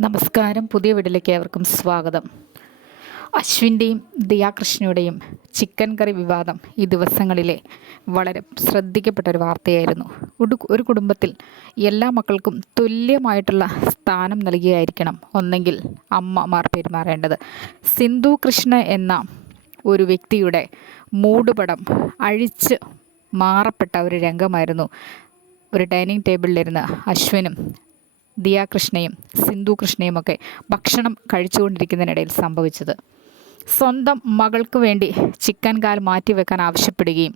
നമസ്കാരം. പുതിയ വീട്ടിലേക്ക് ഏവർക്കും സ്വാഗതം. അശ്വിന്റെയും ദിയാകൃഷ്ണയുടെയും ചിക്കൻ കറി വിവാദം ഈ ദിവസങ്ങളിലെ വളരെ ശ്രദ്ധിക്കപ്പെട്ട ഒരു വാർത്തയായിരുന്നു. ഒരു കുടുംബത്തിൽ എല്ലാ മക്കൾക്കും തുല്യമായിട്ടുള്ള സ്ഥാനം നൽകിയായിരിക്കണം ഒന്നെങ്കിൽ അമ്മമാർ പെരുമാറേണ്ടത്. സിന്ധു കൃഷ്ണ എന്ന ഒരു വ്യക്തിയുടെ മൂടുപടം അഴിച്ച് മാറപ്പെട്ട ഒരു രംഗമായിരുന്നു. ഒരു ഡൈനിങ് ടേബിളിലിരുന്ന് അശ്വിനും ദിയാകൃഷ്ണയും സിന്ധു കൃഷ്ണയും ഒക്കെ ഭക്ഷണം കഴിച്ചുകൊണ്ടിരിക്കുന്നതിനിടയിൽ സംഭവിച്ചത്. സ്വന്തം മകൾക്ക് വേണ്ടി ചിക്കൻ കാൽ മാറ്റിവെക്കാൻ ആവശ്യപ്പെടുകയും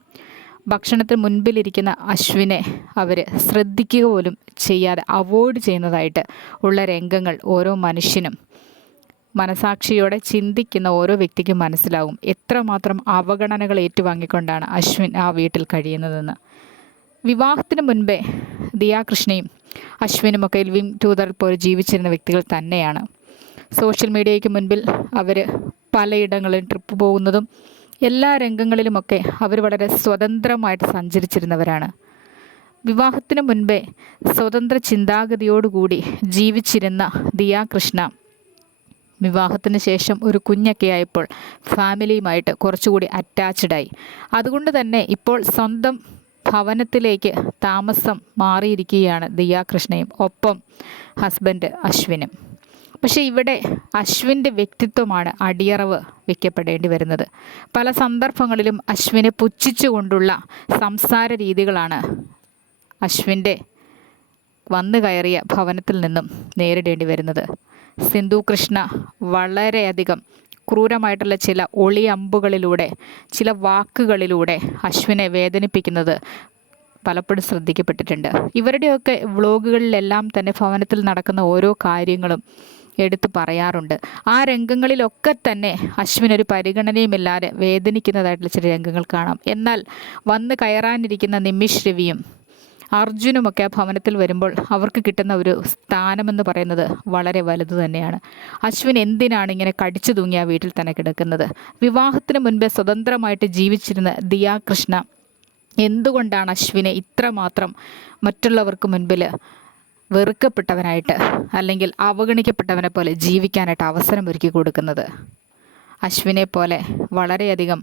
ഭക്ഷണത്തിന് മുൻപിലിരിക്കുന്ന അശ്വിനെ അവർ ശ്രദ്ധിക്കുക പോലും ചെയ്യാതെ അവോയ്ഡ് ചെയ്യുന്നതായിട്ട് ഉള്ള രംഗങ്ങൾ ഓരോ മനുഷ്യനും മനസാക്ഷിയോടെ ചിന്തിക്കുന്ന ഓരോ വ്യക്തിക്കും മനസ്സിലാവും. എത്രമാത്രം അവഗണനകൾ ഏറ്റുവാങ്ങിക്കൊണ്ടാണ് അശ്വിൻ ആ വീട്ടിൽ കഴിയുന്നതെന്ന്. വിവാഹത്തിന് മുൻപേ ദിയാകൃഷ്ണയും അശ്വിനുമൊക്കെ ലിവിങ് ടൂതർ പോലെ ജീവിച്ചിരുന്ന വ്യക്തികൾ തന്നെയാണ്. സോഷ്യൽ മീഡിയയ്ക്ക് മുൻപിൽ അവർ പലയിടങ്ങളിൽ ട്രിപ്പ് പോകുന്നതും എല്ലാ രംഗങ്ങളിലുമൊക്കെ അവർ വളരെ സ്വതന്ത്രമായിട്ട് സഞ്ചരിച്ചിരുന്നവരാണ്. വിവാഹത്തിന് മുൻപേ സ്വതന്ത്ര ചിന്താഗതിയോടുകൂടി ജീവിച്ചിരുന്ന ദിയാകൃഷ്ണ വിവാഹത്തിന് ശേഷം ഒരു കുഞ്ഞൊക്കെ ആയപ്പോൾ ഫാമിലിയുമായിട്ട് കുറച്ചുകൂടി അറ്റാച്ച്ഡായി അതുകൊണ്ട് തന്നെ ഇപ്പോൾ സ്വന്തം ഭവനത്തിലേക്ക് താമസം മാറിയിരിക്കുകയാണ് ദിയാകൃഷ്ണയും ഒപ്പം ഹസ്ബൻഡ് അശ്വിനും. പക്ഷേ ഇവിടെ അശ്വിന്റെ വ്യക്തിത്വമാണ് അടിയറവ് വയ്ക്കപ്പെടേണ്ടി വരുന്നത്. പല സന്ദർഭങ്ങളിലും അശ്വിനെ പുച്ഛിച്ചുകൊണ്ടുള്ള സംസാര രീതികളാണ് അശ്വിന്റെ വന്നു കയറിയ ഭവനത്തിൽ നിന്നും നേരിടേണ്ടി വരുന്നത്. സിന്ധു കൃഷ്ണ വളരെയധികം ക്രൂരമായിട്ടുള്ള ചില ഒളിയമ്പുകളിലൂടെ ചില വാക്കുകളിലൂടെ അശ്വിനെ വേദനിപ്പിക്കുന്നത് പലപ്പോഴും ശ്രദ്ധിക്കപ്പെട്ടിട്ടുണ്ട്. ഇവരുടെയൊക്കെ വ്ളോഗുകളിലെല്ലാം തന്നെ ഭവനത്തിൽ നടക്കുന്ന ഓരോ കാര്യങ്ങളും എടുത്തു പറയാറുണ്ട്. ആ രംഗങ്ങളിലൊക്കെ തന്നെ അശ്വിൻ ഒരു പരിഗണനയുമില്ലാതെ വേദനിക്കുന്നതായിട്ടുള്ള ചില രംഗങ്ങൾ കാണാം. എന്നാൽ വന്ന് കയറാനിരിക്കുന്ന നിമിഷ് രവിയും അർജുനുമൊക്കെ ആ ഭവനത്തിൽ വരുമ്പോൾ അവർക്ക് കിട്ടുന്ന ഒരു സ്ഥാനമെന്ന് പറയുന്നത് വളരെ വലുത് തന്നെയാണ്. അശ്വിൻ എന്തിനാണ് ഇങ്ങനെ കടിച്ചു തൂങ്ങി ആ വീട്ടിൽ തന്നെ കിടക്കുന്നത്? വിവാഹത്തിന് മുൻപേ സ്വതന്ത്രമായിട്ട് ജീവിച്ചിരുന്ന ദിയാകൃഷ്ണ എന്തുകൊണ്ടാണ് അശ്വിനെ ഇത്രമാത്രം മറ്റുള്ളവർക്ക് മുൻപിൽ വെറുക്കപ്പെട്ടവനായിട്ട് അല്ലെങ്കിൽ അവഗണിക്കപ്പെട്ടവനെ പോലെ ജീവിക്കാനായിട്ട് അവസരം ഒരുക്കി കൊടുക്കുന്നത്? അശ്വിനെ പോലെ വളരെയധികം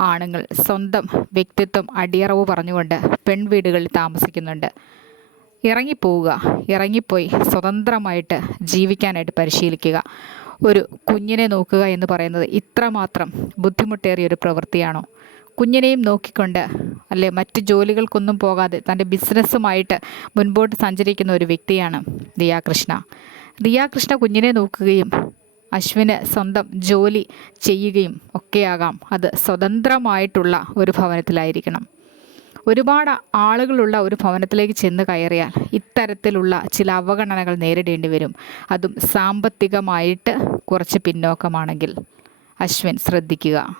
ആണുങ്ങൾ സ്വന്തം വ്യക്തിത്വം അടിയറവ് പറഞ്ഞുകൊണ്ട് പെൺവീടുകളിൽ താമസിക്കുന്നുണ്ട്. ഇറങ്ങിപ്പോവുക ഇറങ്ങിപ്പോയി സ്വതന്ത്രമായിട്ട് ജീവിക്കാനായിട്ട് പരിശീലിക്കുക. ഒരു കുഞ്ഞിനെ നോക്കുക എന്ന് പറയുന്നത് ഇത്രമാത്രം ബുദ്ധിമുട്ടേറിയ ഒരു പ്രവൃത്തിയാണോ? കുഞ്ഞിനെയും നോക്കിക്കൊണ്ട് അല്ലെ മറ്റ് ജോലികൾക്കൊന്നും പോകാതെ തന്റെ ബിസിനസ്സുമായിട്ട് മുൻപോട്ട് സഞ്ചരിക്കുന്ന ഒരു വ്യക്തിയാണ് ദിയാകൃഷ്ണ. ദിയാകൃഷ്ണ കുഞ്ഞിനെ നോക്കുകയും അശ്വിന് സ്വന്തം ജോലി ചെയ്യുകയും ഒക്കെയാകാം. അത് സ്വതന്ത്രമായിട്ടുള്ള ഒരു ഭവനത്തിലായിരിക്കണം. ഒരുപാട് ആളുകളുള്ള ഒരു ഭവനത്തിലേക്ക് ചെന്ന് കയറിയാൽ ഇത്തരത്തിലുള്ള ചില അവഗണനകൾ നേരിടേണ്ടി വരും. അതും സാമ്പത്തികമായിട്ട് കുറച്ച് പിന്നോക്കമാണെങ്കിൽ. അശ്വിൻ ശ്രദ്ധിക്കുക.